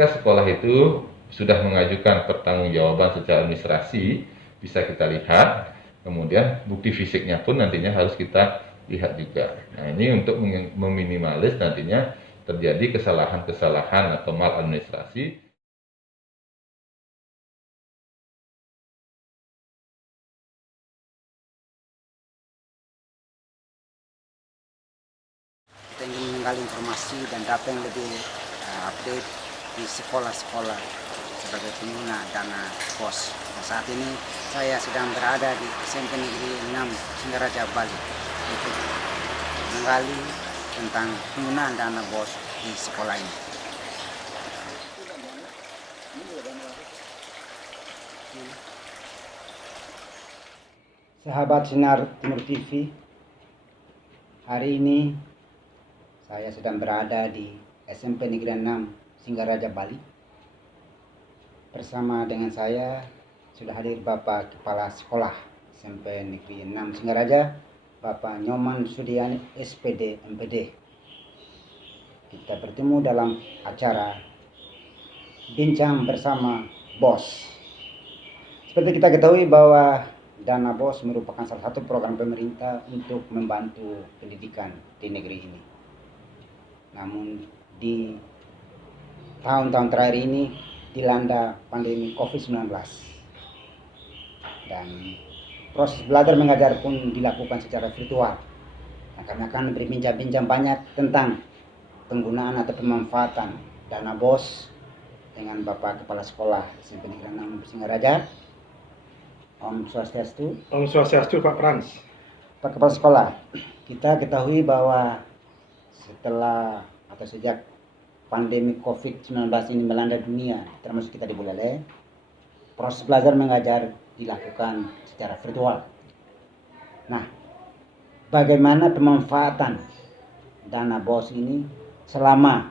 ketika sekolah itu sudah mengajukan pertanggungjawaban secara administrasi, bisa kita lihat, kemudian bukti fisiknya pun nantinya harus kita lihat juga. Nah, ini untuk meminimalis nantinya terjadi kesalahan-kesalahan atau maladministrasi. Kita ingin menggali informasi dan data yang lebih update di sekolah-sekolah sebagai pengguna dana BOS. Nah, saat ini saya sedang berada di SMP Negeri 6 Singaraja, Bali untuk menggali tentang penggunaan dana BOS di sekolah ini. Sahabat Sinar Timur TV, hari ini saya sedang berada di SMP Negeri 6 Singaraja, Bali. Bersama dengan saya sudah hadir Bapak Kepala Sekolah SMP Negeri 6 Singaraja, Bapak Nyoman Sudiani SPD MPD. Kita bertemu dalam acara Bincang Bersama BOS. Seperti kita ketahui bahwa dana BOS merupakan salah satu program pemerintah untuk membantu pendidikan di negeri ini. Namun di tahun-tahun terakhir ini dilanda pandemi COVID-19 dan proses belajar mengajar pun dilakukan secara virtual. Nah, kami akan berbincang-bincang banyak tentang penggunaan atau pemanfaatan dana BOS dengan Bapak Kepala Sekolah SMP Negeri 6 Singaraja. Om Swastiastu. Om Swastiastu, Pak Frans. Pak Kepala Sekolah, kita ketahui bahwa setelah atau sejak pandemi COVID-19 ini melanda dunia, termasuk kita di Buleleng, proses belajar mengajar dilakukan secara virtual. Nah, bagaimana pemanfaatan dana BOS ini selama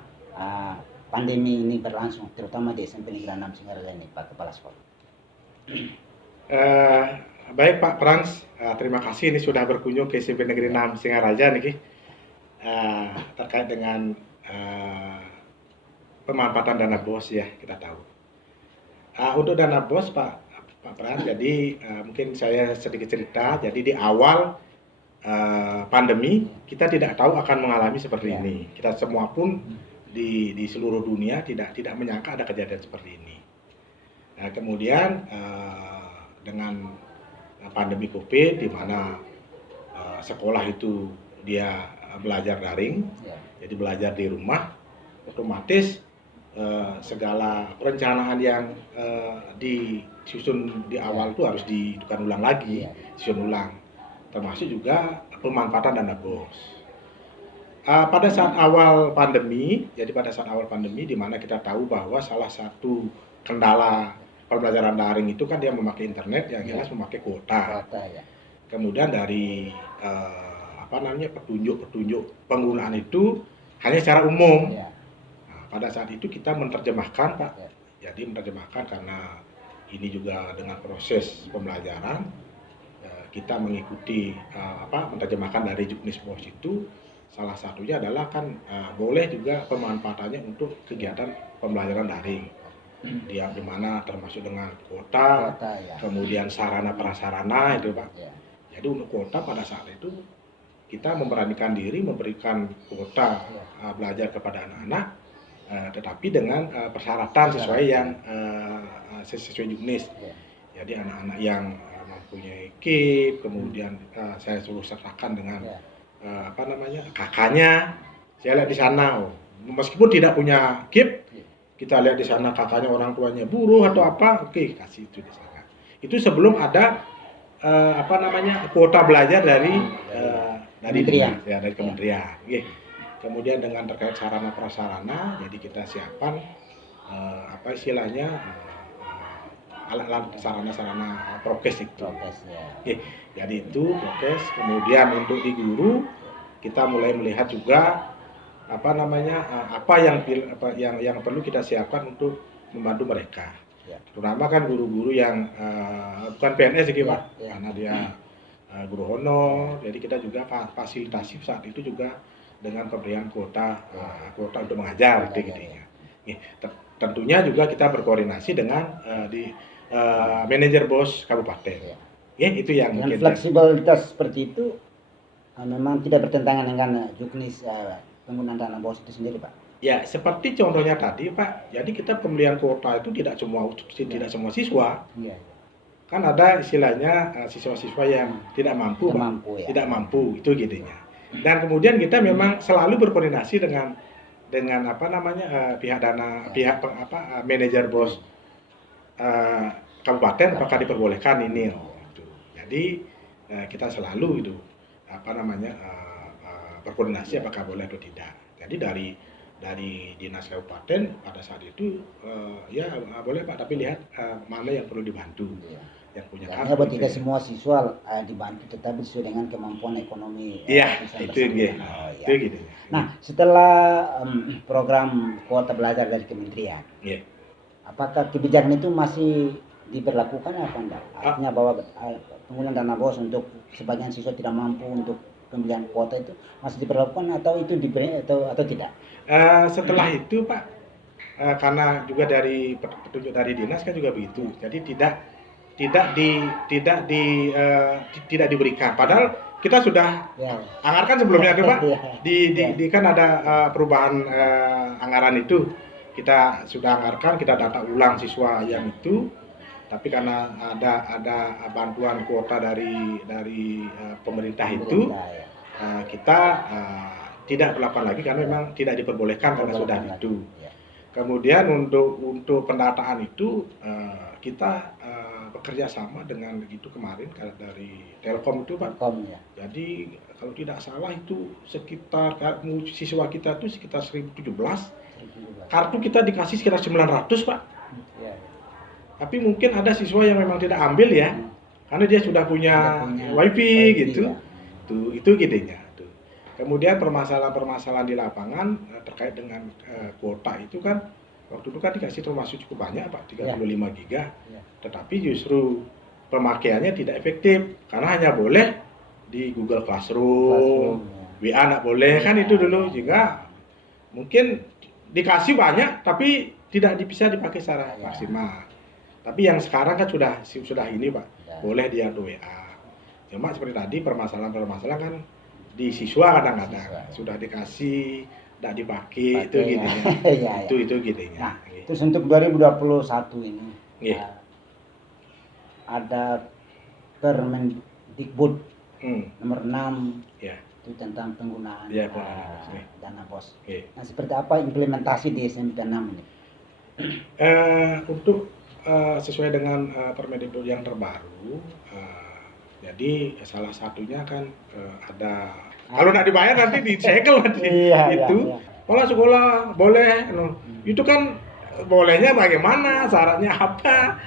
pandemi ini berlangsung, terutama di SMP Negeri 6 Singaraja ini, Pak Kepala Sekolah? Baik Pak Frans, terima kasih ini sudah berkunjung ke SMP Negeri 6 Singaraja nih, terkait dengan pemanfaatan dana BOS ya, kita tahu. Untuk dana BOS Pak Frans, jadi mungkin saya sedikit cerita. Jadi di awal pandemi kita tidak tahu akan mengalami seperti ini. Kita semua pun di seluruh dunia tidak menyangka ada kejadian seperti ini. Nah, kemudian dengan pandemi COVID, di mana sekolah itu dia belajar daring, jadi belajar di rumah, otomatis segala perencanaan yang disusun di awal itu harus disusun ulang lagi, disusun ulang, termasuk juga pemanfaatan dana BOS. Pada saat awal pandemi, di mana kita tahu bahwa salah satu kendala pembelajaran daring itu kan dia memakai internet, yang jelas memakai kuota. Kemudian dari petunjuk penggunaan itu hanya secara umum. Nah, pada saat itu kita menerjemahkan, Pak. Jadi menerjemahkan karena ini juga dengan proses pembelajaran, kita mengikuti menerjemahkan dari juknis BOS itu. Salah satunya adalah kan boleh juga pemanfaatannya untuk kegiatan pembelajaran daring. Dia di mana termasuk dengan kuota, kemudian sarana prasarana itu Pak. Jadi untuk kuota pada saat itu kita memberanikan diri memberikan kuota belajar kepada anak-anak, tetapi dengan persyaratan sesuai yang sesuai juknis. Jadi anak-anak yang mempunyai KIP, kemudian saya suruh sertakan dengan kakaknya. Saya lihat di sana, meskipun tidak punya KIP, kita lihat di sana kakaknya orang tuanya buruh atau apa, oke, kasih itu di sana. Itu sebelum ada kuota belajar dari kementerian. Dari kementerian. Kemudian dengan terkait sarana prasarana, jadi kita siapkan alat-alat sarana prokes itu. Jadi itu prokes. Kemudian untuk di guru kita mulai melihat juga apa yang perlu kita siapkan untuk membantu mereka. Terutama kan guru-guru yang bukan PNS gitu Pak, karena dia guru honor. Jadi kita juga fasilitasi saat itu juga dengan pemberian kuota untuk mengajar gitu. tentunya juga kita berkoordinasi dengan manajer BOS kabupaten. Ya. Ya, itu yang Dengan mungkin. fleksibilitas seperti itu memang tidak bertentangan dengan juknis penggunaan dana BOS itu sendiri, Pak. Ya, seperti contohnya tadi, Pak. Jadi kita pembelian kuota itu tidak semua siswa. Iya. Kan ada istilahnya siswa-siswa yang tidak mampu, Tidak Pak. mampu, ya. Tidak mampu, itu gedenya. Dan kemudian kita memang selalu berkoordinasi dengan pihak manajer BOS kabupaten apakah diperbolehkan ini. Gitu. Jadi kita selalu itu berkoordinasi apakah boleh atau tidak. Jadi dari dinas kabupaten pada saat itu ya boleh Pak, tapi lihat mana yang perlu dibantu. Iya. Yang punya Artinya buat tidak semua siswa dibantu, tetapi sesuai dengan kemampuan ekonomi. Iya, siswa itu tersebut. gitu. Oh, iya. Itu gitu. Nah, setelah program kuota belajar dari kementerian, Iya. apakah kebijakan itu masih diberlakukan apa enggak? Artinya bahwa penggunaan dana BOS untuk sebagian siswa tidak mampu untuk pembelian kuota itu masih diberlakukan atau itu diberi atau tidak? Setelah itu Pak, karena juga dari petunjuk dari dinas kan juga begitu. Jadi tidak diberikan. Padahal kita sudah Ya. anggarkan sebelumnya tuh Pak. Ya. Kan ada perubahan anggaran itu. Kita sudah anggarkan, kita data ulang siswa yang itu. Tapi karena ada bantuan kuota dari pemerintah itu, kita tidak melakukan lagi karena memang tidak diperbolehkan karena sudah itu. Ya. Kemudian untuk pendataan itu kita bekerja sama dengan itu kemarin dari Telkom itu Pak. Telkom, ya. Jadi kalau tidak salah itu sekitar siswa kita itu sekitar 1017. Kartu kita dikasih sekitar 900 Pak. Ya. Tapi mungkin ada siswa yang memang tidak ambil ya, karena dia sudah punya wifi gitu. Ya. Itu gedenya. Kemudian permasalahan-permasalahan di lapangan terkait dengan kuota itu kan waktu itu kan dikasih termasuk cukup banyak Pak, 35 giga. Ya. Tetapi justru pemakaiannya tidak efektif karena hanya boleh di Google Classroom, WA nggak boleh kan itu dulu, juga mungkin dikasih banyak tapi tidak bisa dipakai secara maksimal. Tapi yang sekarang kan sudah ini Pak, boleh dia WA. Cuma seperti tadi permasalahan kan di siswa kadang-kadang sudah dikasih tidak dipakai itu gitunya. Itu gitunya. Nah, terus untuk 2021 ini ada Permendikbud nomor 6 itu tentang penggunaan dana BOS. Nah, seperti apa implementasi di SMP 6 ini? Untuk sesuai dengan Permendikbud yang terbaru, jadi salah satunya kan ada kalau nggak dibayar nanti disegel nanti itu. Sekolah boleh, itu kan bolehnya bagaimana, syaratnya apa?